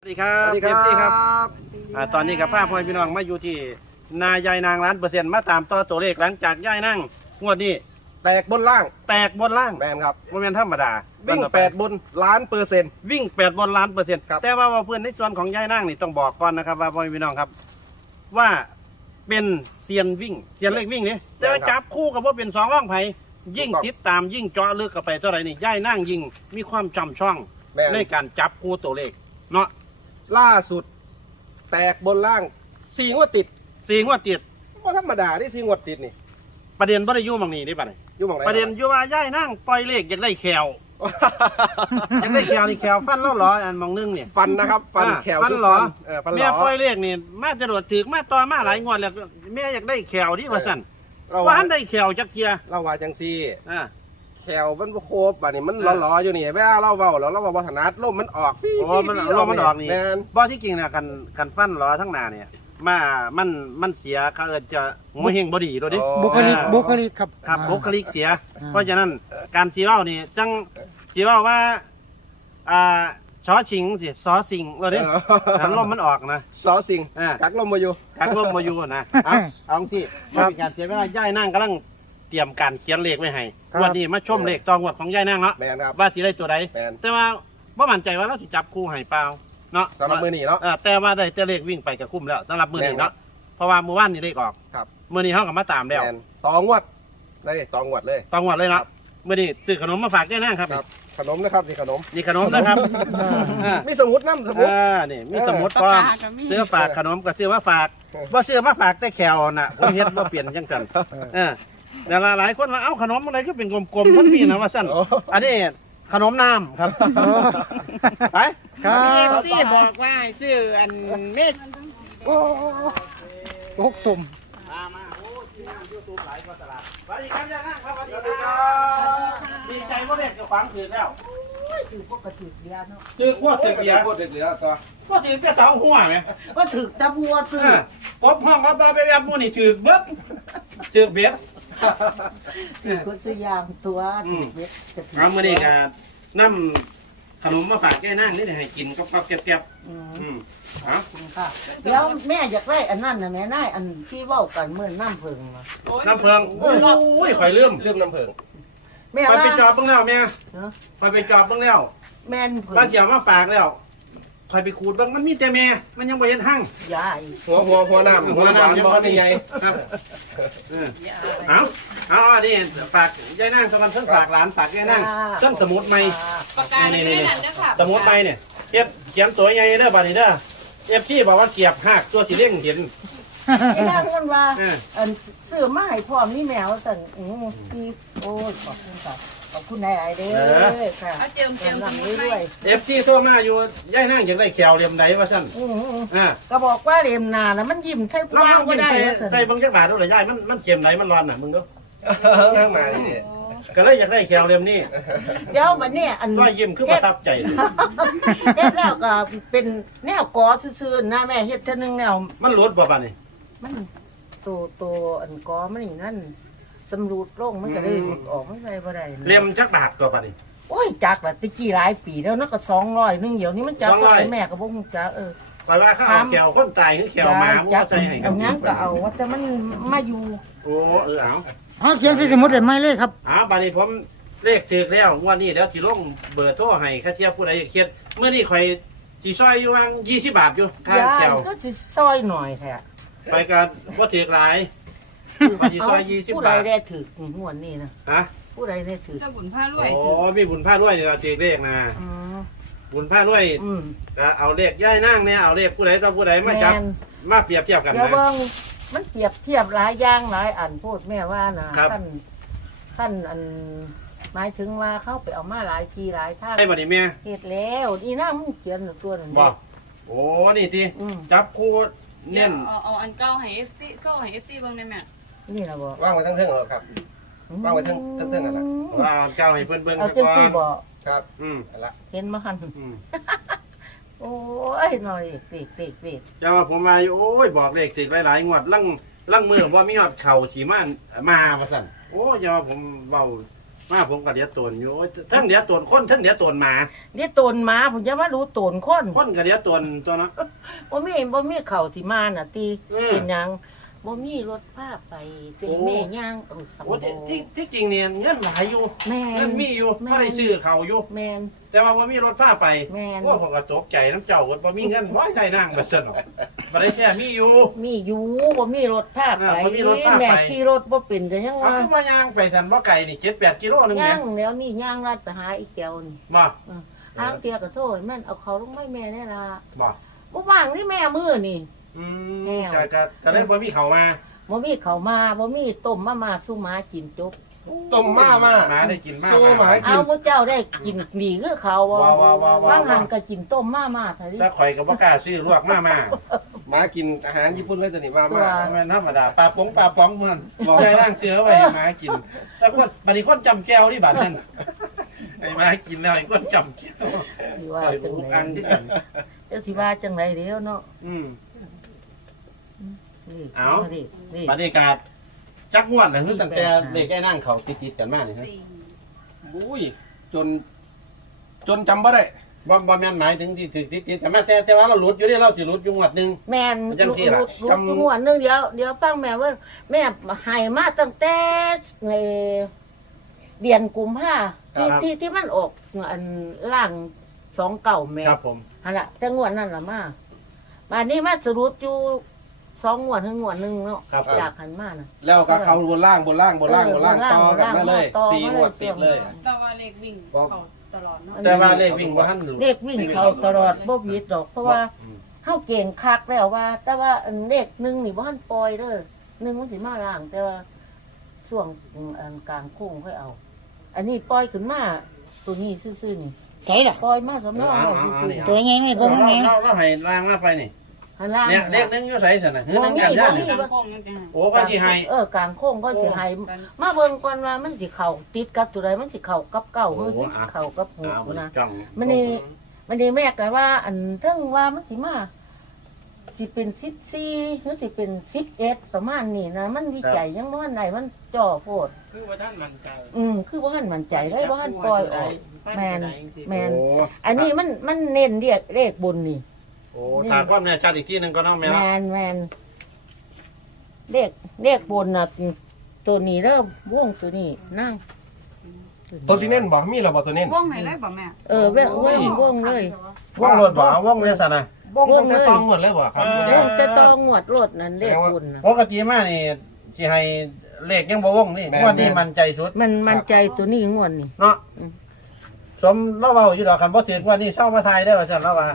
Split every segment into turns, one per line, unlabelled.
ดีครับ
สวัสดีครับ
ตอนนี้กับป้าพ่อพี่น้องมาอยู่ที่นายายนาง1,000%มาตามต่อตัวเลขหลังจากยายนางงวดนี้
แตกบนล่าง
แตกบนล่าง
แมนครับ
โมเมนต์ธรรมดา
วิ่ง8 บน1,000,000
วิ่ง8 บน1,000,000%
ครับ
แต่ว่าเพื่อนในส่วนของยายนางนี่ต้องบอกก่อนนะครับว่าพ่อพี่น้องครับ ว่าเป็นเซียนวิ่งเซียนเลขวิ่งนี่แต่ว่าจับคู่กับว่าเป็น2ร่องไผ่ยิ่งติดตามยิ่งเจาะลึกเข้าไปเท่าไหร่นี่ยายนางยิ่งมีความจำช่อง
แมน
ในการจับคู่ตัวเลขเนาะ
ล่าสุด แตกบนล่าง4 งวดติด
4 งวดติด
ว่าธรรมดาที่4 งวดติดนี่
ประเด็นบ่ได้อยู่บางนี้นี่ป่ะนี่
อยู่หมองไหน
ประเด็นอยู่ว่าย่ายนั่งปล่อยเลขอยากได้แขว อยากได้แขวนี่แขวฟันแล้วเหรออันมองนึงเนี่ย
ฟันนะครับฟันแขว
ฟันเหรอ
ฟันหร
แม่
อ
ปล่อยเลขนี่มาจะโดดถึกมาต่อมาหลายงวดแล้วแม่อยากได้แขวที่ว่าสั่น
เรา
ว่า
ว่า
อันได้แขวจักเทีย
เราว่าจังซี่
อ่า
แขวมันบ่โคบบัดนี้มันหลอๆอยู่นี่แม่เราเว้าแล้วเราบ่ถนัดลมมันออกฟี่
โอ้มันลมมันออกนี่
แม่น
บ่ที่จริงนะกันฟันเหรอทั้งหน้าเนี่ยมันเสียเขาเอิ้นจะหัวเฮงบ่ดีโดดดิ
บุคลิกครับ
ครับบุคลิกเสีย เพราะฉะนั้นการสีเว้านี่จังสีเว้าว่าชอชิงสิซอสิงว่าเด้ถ้าลมมันออกนะ
ซอสิงกักลมบ่อยู่
กักลมมาอยู่นะเอาสิว่าเป็นการเสียเวลาย่ายนั่งกำลังเตรียมการเขียนเลขไว้ให้วันนี้มาชมเลขตองวดของย่ายนั่งเนาะ
แม่นครับ
ว่าสิได้ตัวใด
แม่น
แต่ว่าบ่มั่นใจว่าเราสิจับคู่ให้เปล่าเนาะ
สำหรับมื้อนี้เนาะ
แต่ว่าได้แต่เลขวิ่งไปก็คุ้มแล้วสำหรับมื้อนี้
แม่นครับ
เนาะเพราะว่ามื้อวานนี่เลขออก
ครับ
มื้อนี้เฮาก็มาตามแล้ว
แม่นตองวดเลยตองวดเลย
ตองวดเลยเนาะมื้อนี้ซื้อขนมมาฝากย่ายนั่งครับ
ครับขนมนะครับนี่ขนม
นี่ขนมนะครับ
มีสมุดน้ำสมุด
นี่มีสมุดพร้อมซื้อฝากขนมก็ซื้อมาฝากบ่ซื้อมาฝากแต่แขวน่ะผมเฮ็ดบ่เปลี่ยนจังซั่นแต่หลายคนว่าเอ้าขนมอะไรก็เป็นกลมๆทั้งปีนะว่าซั่นอันนี้ขนมน้ำครับไป
ครับ
เอฟซีบอกว่าให้ซื้ออันเม็ด
หกตุ่ม
มาโอ้ทีมงาน YouTube หลายกว่าตลาดสวัสดีครับย่านั่งครับสวัสดีครับดีใจบ่เด็กจะฟังถือแล้ว
ถือพวกกระถือเดียวเนาะ
ถือพวกถือเบียร์
พูดเหลือตัว
ก็ถือแต่เสาหัวไหม
ก็ถือตะบัวซื้อก
บห้องว่าไปแบบมื้อนี่ถือเบิดถือเบ็ด
ถือคนซื้อยางตัวถือเม็ดจะถื
เอามื้อนี้ก็นำขนมมาฝากแก่นั่งนี่ให้กินก๊อบๆแก๊บๆเอา
ค่ะแล้วแม่อยากได้อันนั้นนะแม่ได้อันที่เว้ากันเมื่อน้ำเพิงนะ
น้ำเพิงโอ้ยข่อยลืม
เรื่องน้ำเพิง
แม่
ข่อย
ว่า
ไปจอบเบิ่งแล้วแม่
เนาะ
ข่อยไปจอบเบิ่งแล้ว
แม่นเพิง
ว่าสิเอามาฝากแล้วข่อยไปขูดเบิ่งมันมีแต่แม่มันยังบ่เห็นหั่ง
ยาย
หัวน้ำหัวน้ำบอลนี่ไง
ครับเอาอันนี้ฝากยายนั่งสำหรับเพิ่งฝากหลานฝากยายนั่งเพิ่งสมุดใหม่
ปากกาไม่ได้นั่นนะคะ
สมุดใหม่เนี่ยเก็บเขียนตัวใหญ่เด้อบัดนี้เด้อFCบอกว่าเกียบหักตัวสิเลี้ยงเห็น
ไอ้นางคนว่าอันซื้อมาให้พ่อมีแมวสั่นที่โอ้ยขอบคุณค่ะขอบคุณนายเด้อค่ะ
เอาเจิม
กำลัง
สมุด
เรื่อย
FC โทรมาอยู่ยายนั่งอยากได้แขวเหลี่ยมใดว่าซั่น
ก็บอกว่าเรียมนานะมันยิ้มใช่
ลอง
ว่าง
กิ
ก็
น
ได้
ใส่เบิ่งจักบาทดูหน่อยยายมันเค็มไหนมันร้อนน่ะมึงดู
ข้างมานี่
ก็เลยอยากได้แขวเหลี่ยมนี่
เดี๋ยวมันเนี่ยอัน
รอยยิ้มคือประทับใจ
เฮ็ดแล้วก็เป็นแนวกอซื่อๆนะแม่เฮ็ดเท่านึงแนว
มันหลุดบ่บัดนี้
มันตัวอันกอมันนี่นั่นสำรูดลงมันก็เลยหลุดออกไม่ได้บ่ได้
เหลี่ยมจักบาทตัวบัดนี้
โอ้ยจักละตะกี้หลายปีแล้วนะก็200นึงเดี๋ยวนี้มันจัก
200
แม่ก็บ่ฮู้จัก
ข่อยว่าเขาเอาแขวคนตายคือแขวหมาบ่
จัก
ใจให้
เอางั้นก็เอาว่าแต่มันมาอยู่
โอ้เอา
เอาเขียนใส่สมุดเลยไม่เลยครับ
บัดนี้ผมเลขถึกแล้วงวดนี้เดี๋ยวสิลงเบอร์โทรให้ค่าเทียบผู้ใดอยากเฮ็ดเมื่อนี้ข่อยสิซอยอยู่วาง20 บาทอยู่ค่าย
าย
แขว
ก็สิซอยหน่อยแท้
ไปกันบ่ถึกหลายข่อยสิซอย20
ผู้ใด
บาท
ได้ถึกงวดนี้นะ
ฮะ
ผู้ใดได้ถึก
เจ้าบุญผ้ารวย
โอ้มีบุญผ้าด้วยนี่เราถึกเลขนะ
อืม
บุญผ้าด้วย
อืม
ก็เอาเลขย่ายนั่งเนี่ยเอาเลขผู้ใดต่อผู้ใดมาจับ
แม่น
มาเปรียบเทียบกัน
เดี๋ยว
นะ
เบิ่งมันเปรียบเทียบหลายอย่างหลายอันพูดแม่ว่านะครับ ขั้นอันหมายถึงว่าเขาไปเอามาหลายทีหลายทาง
ให้บัดนี้แม่
เฮ็ดแล้วนี่นะมันเขียนอยู่ตัวนึง
บ่โอ้นี่ติ
อืม
จับคู่เน้
เนี่ย
น
เอาอันเก่าให้ FC โซ่ให้ FC เบิ่งได้แม่
นี่นะบ่
ว่างไว้ทั้งเทิงเหรอครับ วางไว้เทิงกันนะ
ว่าเจ้าให้เพิ่นเบิ่ง
เอา
ซะ
จัง
ก่อ
ซี่
น
บ่
ครับ
อืม
เอาละ
เห็นมาหั่น
อืม
โอ้ยหน่อยเปีก
เจ้าว่าผมมาอยู่โอ้ยบอกเลขติดไว้หลายงวดลังมือบ่มีฮอดเข่าสิมาว่าซั่นโอ้อย่าว่าผมเว้ามาผมก็เดี๋ยวตนอยู่ทั้งเดี๋ยวตนคนทั้งเดี๋ยวตนหมา
นี่ตนหมาผมจะมารู้ตนคน
คนก็เดี๋ยวตนตัวเนาะ
บ่มีเข่าสิมาน่ะตี
อืม
เป็นหยังบ่มีรถพาไปเต
โอ้
แม่ย่างเอาสัง
โอ้
โบ
ที่จริงเนี่ยเงินหลายอยู่
แม่
เงินมีอยู่
แม่
ไม่ได้ซื้อเขาอยู่
แม่น
แต่ว่ามีรถพาไป
แม่น
ว่าผมก็ตกใจน้ำเจ้าว่าบ่มีเงินร้อยใจนั่งมาสนอกบ่ได้แค่มีอยู่
มีอยู่บ่มีรถพาไป
บ่มีรถพาไป
แม่ขี่รถบ่เป็นก็ยัง
เอา
ว่า
คือว่าย่างไปสันว่าไก่นี่7-8 กิโลนึง
ย่า
เนี่ย
งแล้วนี่ย่างรัดไปหาอีแก้วนี่
บ่
ทางเตียก็โทษแม่นเอาเขาลงไม่แม่แน่ล่ะ
บ่
บ่ว่างนี่แม่มื้อนี่
อื
แม่
มก็เลยบ่มีเขามา
บ่มีข้าวมาบ่มีต้มมาสู้หมากินจุก
ต้มมา
หมาได้กินมาก
สู้หมากิ
เอา
น
พระเจ้าได้กินดีคือเขาบ่
ว้าว
ว่างหันก็กินต้มมาเท่านี้
ถ้าข่อยก็บ่กล้าซื้อลวกมา
หมากินอาหารญี่ปุ่นเลยตัวนี้มา
แม่นธรรมดาปลาป๋องเหมือนได้ร่างเสือไว้ให้หมากินแต่คนบัดนี้คนจำแก้วนี่บัดนั้นไอ้หมากินแล้วไอ้คนจำแก้ว
สิว่า
ไอ้
จัง
ผู้
ได
อังที่กัน
เดี๋ยวสิว่าจังไดเดี๋ยวเนาะ
อืม
นี่
เอา
นี่นี่
บัดนี้ก็จักงวดน่ะคือตั้งแต่เด็กไอ้นั่งเขาติดๆกันมานี่ฮะ
อุ้ยจนจำบ่ได้
บ่แม่นหมายถึงที่ติดกันมาแต่ว่าเราหลุดอยู่เด้เราสิหลุดอยู่งวดหนึง
แม่น
จังสิล่ะ
รู้หัวนึงเดี๋ยวฟังแม่ว่าแม่ให้มาตั้งแต่เดือนกุมภาที่มันออกอันล่าง29แม่
ครับผม
หั่นล่ะแต่งวดนั้นล่ะมาบัดนี้มาสรุปอยู่2งวดถึงงวดนึงเนาะ
ครับ
อยากหันมาน่ะ
แล้วก็เขาบนล่างต่อกันมาเลย4 งวดติดเลย
แต่ว่าเลขวิ่งเขาตลอดเนาะ
แต่ว่าเลขวิ่งบ่ทันหลุด
เลขวิ่งเขาตลอดบ่ผิดดอกเพราะว่าเฮาเก่งคักแล้วว่า แต่ว่าอันเลขหนึ่งนี่บ่ทันปล่อยเด้อหนึ่งมันสิมาล่าง แต่ว่าช่วงอันกลางโค้งค่อยเอา อันนี้ปล่อยขึ้นมาตัวนี้ซื่อๆนี่
ใช่ล่ะ
ปล่อยมาสำรองไว้ซื่อ
ตัวไงไม่เบิ่งไง
เราให้ล่างมาไปนี่
ๆหันล่าง
เนี่ยเลขหนึงอยู่ไสซั่นน่ะคือหนึงกันย่านี่
กลางโค้งนั่นจ้ะ
โอ้ก็สิให้
กลางโค้งก็สิให้มาเบิ่งก่อนว่ามันสิเข้าติดกับตัวใดมันสิเข้ากับเก้าหรือสิเข้ากับหกนะ
จัง
มันนี่แม่ก็ว่า อันเทั้งว่ามันสิมาสิเป็น14หรือสิเป็น11ประมาณนี้นะมันวิจัยยังบ่ทันได้มันจ่อโพด
คือว่าท่านมั่นใจ
คือบ่ทันมั่นใจเลยบ่ทันปล่อยออกแม่น
โอ้
อันนี้มันเน้นเรียกเลขบนนี่
โอ้ถามความแน่ชัดอีกทีหนึงก็น้องแม่
แม
ละ
นเลขบนน่ะตัวนี้เริ่มวงตัวนี้นั่ง
ตัวซีเน่นบอกมีเราบอกตัวเน่น
ว่องไหนเลยบ่แม่
วงเลย
วงรถบ่วงเลยซั่นน่ะ
บ้งตั้งแต่ตองหมดเลยบ่ครับ
วงจะต้องงวดรถนั่นเลขบนน่ะ
ปกติมานี่สิให้เลขยังบ่วงนี่งวดนี้มั่นใจสุด
มันใจตัวนี้งวดนี่
เนาะ
อืม
สมเราเว้าอยู่ดอกคันบ่ถึงวันนี้เช้ามาทายได้ว่าซั่นแล้วว่า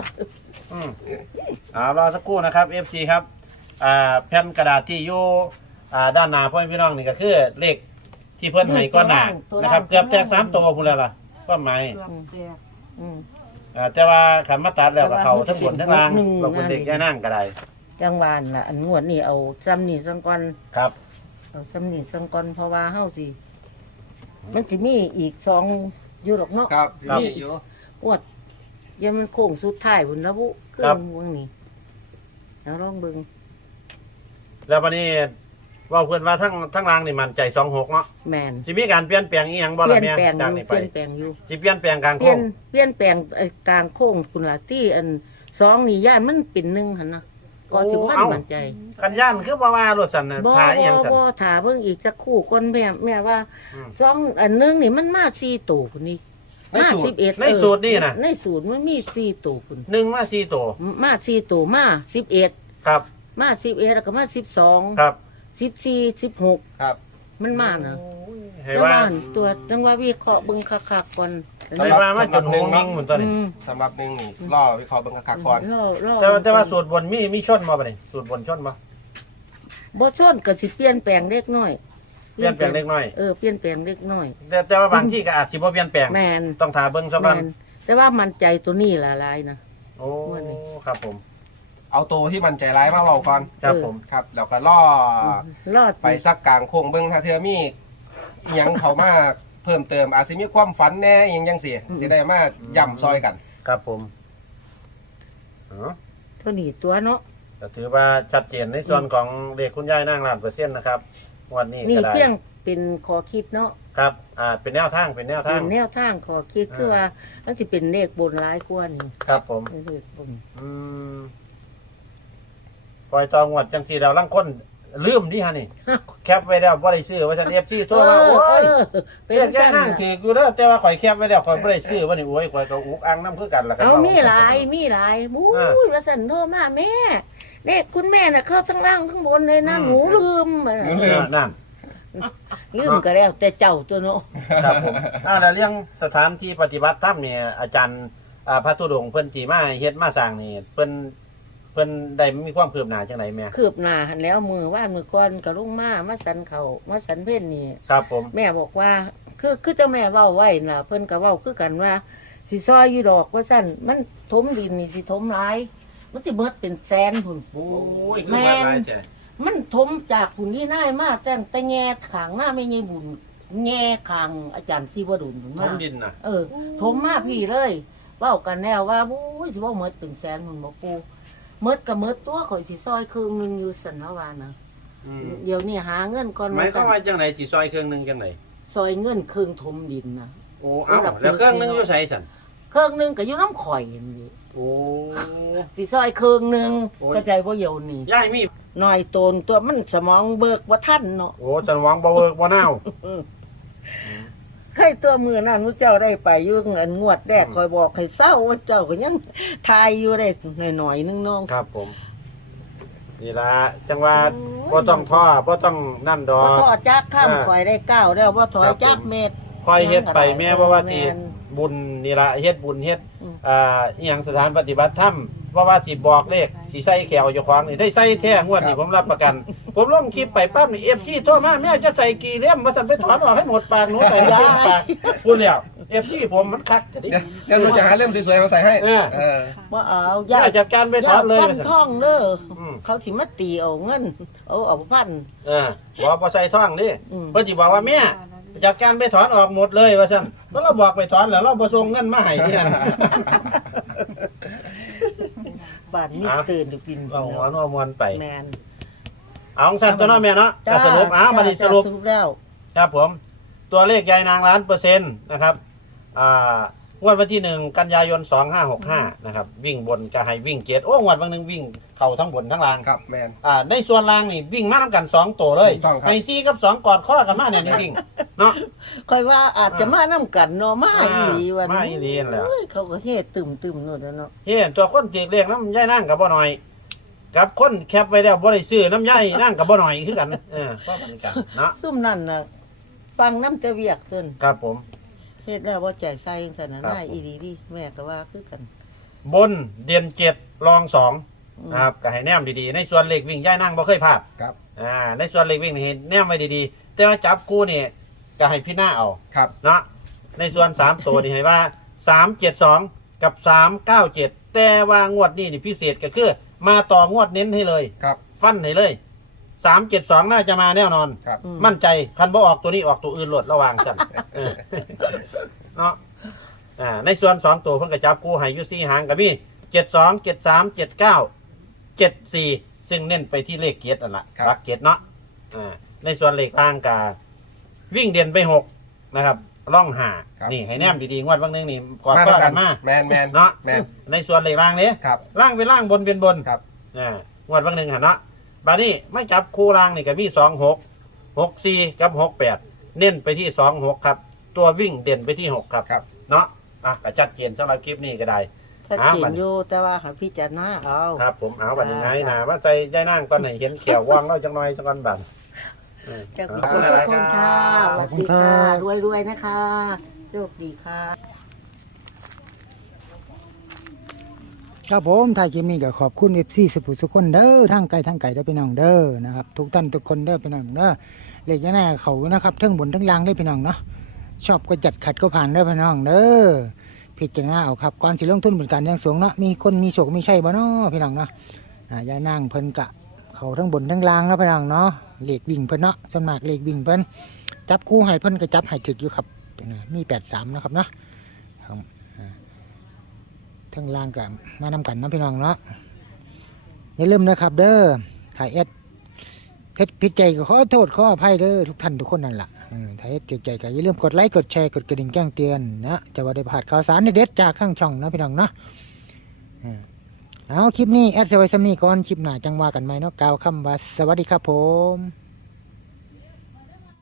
รอสักครู่นะครับ FC ครับแผ่นกระดาษที่อยู่ด้านหน้าพ่อพี่น้องนี่ก็คือเลขที่เพิ่นให้ก้อนหน้านะครับเกือบแตก3ตัวพุ่นแล้วล่ะความหมาย
อืม
แต่ว่าขันมาตัดแล้วก็เขาทั้งบนทั้งล่างบางคนเด็กย่านั่งก็ได้
จังหวานล่ะอันงวดนี่เอาซ้ำนี่สังก่อน
ครับ
เอาซ้ำนี่สังก่อนเพราะว่าเฮาสิมันสิมีอีก2อยู่ดอกเนาะ
ครับมีอยู่
งวดยังมันโค้งสุดท้ายพุ่นละบุเครื่องวงนี่เอาลองเบิ่ง
แล้ววันนี้ว่าเพื่อนว่าทั้งล่างนี่มันใจ26เนาะ
แมน
สิมีการเปลี่ยนแปลงอีหยังบ่
เป
ล่ะ
ลี่ยน
แม่
แปลงอ
จาก
ยู่
นี้
เป
ไป
ลี่ยนแปลงอยู่
สิเปลี่ยนแปลงกลาง
เปลี่
โค้
ยน
ง
เปลี่ยนแปลงกลางโค้งคุณล่ะที่อัน2นี่ย่านมันเป็น1หั่นนะก็สิบ่ทันมั่นใจ
กันย่านคือว่ารถสั่นน่ะ
บ่
ถ่ายอีหยังสั่น
บ่ถ้าเบิ่งอีกสักคู่ก่อนแม่ว่า
อืม
2อัน1นี่มันมา4ตัวพุ่นนี่มา11
ในสูตรนี่น่ะ
ในสูตรมันมี4ตัวพุ่น
1มา4ตัว
มา4ตัวมา11
ครับ
มา11แล้วก็มา12
ครับ
14 16
ครับ
มันมาน่ะ
ให้
จัง
ว่า
ว่าตัวจังว่าวิเคราะห์เบิ่งคักๆก่อน
ให้ว่ามาจนโหมิงเหมือนตัวนี้
สำหรับหนึ่งนี่ล่อวิเคราะห์เบิ่งคักๆก่อน
แต่ว่าสูตรบนมีชนบ่บัดนี้สูตรบนชนบ่
บ่ชนก็สิเปลี่ยนแปลงเล็กน้อย
เปลี่ยนแปลงเล็กน้อย
เปลี่ยนแปลงเล็กน้อย
แต่ว่าบางที่ก็อาจสิบ่เปลี่ยนแปลง
แม่น
ต้องถาเบิ่งซะก่
แม่
อน
นแต่ว่ามันใจตัวนี้ละลายนะ
โอ้ครับผม
เอาตัวที่มันใจร้ายมาเว้าก่อน
ครับผม
ครับแล้วก็ล่อ
รอด
ไปสักกลางโค้งเบิ่งถ้าเธอมีอิหยังเข้ามาเพิ่มเติมอาจสิมีความฝันแน่อิหยังจังซี่สิได้มาย่ำซอยกัน
ครับผมอ๋อ
เท่านี้ตัวเนาะ
ก็ถือว่าชัดเจนในส่วนของเลขคุณยายนั่งล้านเปอร์เซ็นต์นะครับงวันนี้
นี่
ก็ได้
เพียงเป็นขอคิดเนาะ
คครับเป็นแนวทางเป็นแนวทา
เป็
ง
นแนวทางขอคิดคือว่ามันสิเป็นเลขบนหลายกว่านี่
ครับผม
เลขบน
ปล่อยตองวดจังสีเราลังคนลืมดิฮะนี่ แคปไว้แล้วบ่ได้ซื้อว่าฉัน FC โทรมาโอ้ย
เป็น
เรียกแค่
สั้น
นั่ง
น่ะ
ถือกูเด้อแต่ว่าข่อยแคปไว้แล้วข่อยบ่ได้ซื้อว่านี่โอ้ยข่อยก็อุกอังน้ำคือกันล่ะครับ
เอามีหลายบู้ยว่าสันโทรมาแม่เลขคุณแม่น่ะเข้าทั้งล่างทั้งบนเลยนะหนูลืม
นั่น
ลืมก็แล้วแต่เจ้าตัวเนาะ
ครับผมแล้วเรื่องสถานที่ปฏิบัติธรรมเนี่ยอาจารย์พระธุดงค์เพิ่นที่มาเฮ็ดมาสร้างนี่เพิ่นได้มีความคืบหน้าจังไดแม่
คืบหน้าหันแล้วมือก่อนก็ลงมาสันเขามาสันเพ่นนี่
ครับผม
แม่บอกว่าคือเจ้าแม่เว้าไว้น่ะเพิ่นก็เว้าคือกันว่าสิซอยอยู่ดอกว่าซั่นมันถมดินนี่สิถมหลายมันสิเบิดเป็นแสนพุ่น
โอ้ยคือ
แม่
มาน หลายแท้
มันถมจากพุ่นนี่นายมาแต่แง่ขางหน้าไม่ใช่บุญแง่ขางอาจารย์ศิวดุลพุ่น
ท
มา
มดินน่ะ
ถมมาพี่เลยเว้ากันแนวว่าโอ้ยสิเว้าเมิดเป็นแสนพุ่นบ่ปูเมิดก็เมิดตัวข่อยสิซอยครึ่งหนึงอยู่ซั่นว่านะ
อืม
เดี๋ยวนี้หาเงินก่อน
หมายความ
ซั่น
ว่าจังไดสิซอยเครื่องหนึงจังได
ซอยเงินครึ่งถมดินน่ะ
โอ้เอ้าแล้วเครื่องหนึงอยู่ไสสั่น
เครื่องหนึงก็อยู่น้ำข่อยนี่
โอ้
สิซอยเครื่องหนึง
โอ้ย
กระจายบ่เหี่ยวนี่
ยายมี
หน่อยโตนตัวมันสมองเบิกบ่ทันเนาะ
โอ้จันหวังบ่เวิร์กบ่นาว
ใครตัวมือนั่นมูเจ้าได้ไปอยู่เงินงวดแรกคอยบอกให้เศร้าว่าเจ้าก็ยังทายอยู่ได้หน่อยๆนึงน้อง
ครับผมนี่ละจังว่าบ่ต้องท้อบ่ต้องนั่นดอ
บ่
ก
ทอดจักข้าม
อ่า
ข่อยได้ก้าวแล้วบ่ถอยจักเม็ด
คอยเฮ็ดไปแม้ว่าสิ
แม่น
บุญนี่ละเฮ็ดบุญเฮ็ด
อืม
อีหยังสถานปฏิบัติธรรมว่าสิบอกเลขสิใส่แขวเจ้าของนี่ได้ใส่แท้งวดนี่ผมรับประกัน ผมลงคลิปไปปั๊บนี่ FC โทรมาแม่จะใส่กี่เล่มว่าซั่นไปถอนออกให้หมดปากหนูใส่ยาปากพูดแล้ว FC ผมมันคักจะได้
เดี๋ยวเราจะหาเล่มสวยๆมาใส่ให้
เออ
บ่เอา
อย่าจัดการไปถอนเลย
ฟันท่องเด้ออ
ม
เขาสิมาตีเอาเงินเอาพัน
บ่ใส่ท่องนี่
อืม
เพิ่นสิบอกว่าแม่จัดการไปถอนออกหมดเลยว่าซั่นเพราะเราบอกไปถอนแล้วเราบ่ส่งเงินมาให้ที่นั่น
บ้านมีตื่นอยู่กิน
เอาหัวนอมวนไป
แม่น
เอาของสั้นตัวเน้อแม่เนาะก็สรุปมาดิสรุป
แล้ว
ครับผม ตัวเลขยายนาง1,000,000นะครับงวดวันที่1กันยายน2565นะครับวิ่งบนก็ให้วิ่ง7โอ้งวดวันหนึงวิ่งเข้าทั้งบนทั้งล่าง
ครับแมน
ในส่วนล่างนี่วิ่งมานํกัน2ตัวเลย
ถูกต้องครับ
ให้4กับ2กอดข้อกันมาเนี่ยจริงๆเนาะ
ค่อยว่าอาจจะมานํกันเนาะมาอีหลีวัน
มาอีหลีนั่นแหละ
โอ้ยเขาก็เฮ็ดตึมๆโนู่นน่ะเนาะ
เฮ้ยตัวคนตีเลขน้ำย่ายนั่งกับบ่หน่อย กับคนแคปไว้แล้วบ่ได้ซื้อน้ำย่ายนั่งกับบ่หน่อยคือกันก็เหมือนกันเนาะ
ซุ่มนั่นน่ะฟังน้ำจะเวียกเพิ่น
ครับผม
เฮ็ดแล้วบ่ใจใส่จังซั่นน่ะ
ครับ
ได้อีหลีดิแม่ก็ว่าคือกัน
บนเดือน7รอง2นะครับก็ให้แนมดีๆในส่วนเลขวิ่งย่ายนั่งบ่เคยพลาด
ครับ
ในส่วนเลขวิ่งนี่ให้แนมไว้ดีๆแต่ว่าจับคู่นี่ก็ให้พี่หน้าเอา
ครับ
เนาะในส่วน3ตัวนี่ให้ว่า372กับ397แต่ว่างวดนี้นี่พิเศษก็คือมาต่องวดเน้นให้เลย
ครับ
ฟันให้เลย372น่าจะมาแน่นอน
ครับ
อืม
มั่นใจคันบ่ออกตัวนี้ออกตัวอื่นหลดระหว่างกัน เนาะในส่วน2ตัวเพิ่นก็จับคู่ให้อยู่4หางก็มี72 73 79 74ซึ่งเน้นไปที่เลขเกียรตินั่นล่ะ
ครับ
รักเกียรติเนาะในส่วนเลขล่างก็วิ่งเด่นไป6นะครับร่องหา
ครับ
นี่ให้แนมดีๆงวดวันนึงนี่กอด
มา
ข้อ
ทำกั
กัน นมา
แมนแมน
เนาะ
แมน
ในส่วนเลขล่างนี้
ครับ
ล่างเป็นล่างบนเป็นบน
ครับ
งวดวันหนึ่งหันเนาะบานี้ไม่จับคู่ล่างนี่ก็มี26 64กับ68เน้นไปที่26ครับตัววิ่งเด่นไปที่6ครับ
ครับ
เนาะก็ชัดเจนสำหรับคลิปนี้ก็ได้
ถ้าเก่งอยู่แต่ว่าหาพิจารณาเอา
ครับผมเอาบัดยังไงนะว่าใจใจนั่งตอนไหนเห็นเขียวว่างเล่าจังหน่อยจังกันบัด
จาก
ข
ทุ
อบคุณ
ก
อะไร
คน
ครั
ค่ะ
บ
สวัสดีค่ะรวยๆนะคะโชคดีค่ะ
ครับผมถ่ายคลิปนี้ก็ขอบคุณ FC สุภูสุคนเด้อทางไกลทางไกลเด้อพี่น้องเด้อนะครับทุกท่านทุกคนเด้อพี่น้องเด้อเลขแน่เขานะครับทั้งบนทั้งล่างเด้อพี่น้องเนาะชอบก็จัดขัดก็ผ่านเด้อพี่น้องเด้อพิจารณาเอาครับก่อนสิลงทุนบนการยังสูงเนาะมีคนมีโชคมีชัยบ่เนาะพี่น้องเนาะยายนางเพิ่นกะเขาทั้งบนทั้งล่างเนาะพี่น้องเนาะเลขวิ่งเพิ่นเนาะส่วนมากเลขวิ่งเพิ่นจับคู่ให้เพิ่นก็จับให้ถึกอยู่ครับมี83นะครับเนาะครับทั้งล่างกับมานำกันนะพี่น้องเนาะอย่าลืมนะครับเด้อถ่ายเอสผิดใจก็ขอโทษขออภัยเด้อทุกท่านทุกคนนั่นล่ะถ้าเฮ็ดผิดใจก็อย่าลืมกดไลค์กดแชร์กดกระดิ่งแจ้งเตือนนะจะว่าได้พลาดข่าวสารเด็ดๆจากทางช่องนะพี่น้องเนาะเอาคลิปนี้แอดสวัสดีก่อนคลิปหน้าจังว่ากันใหม่เนาะกล่าวคำว่าสวัสดีครับผม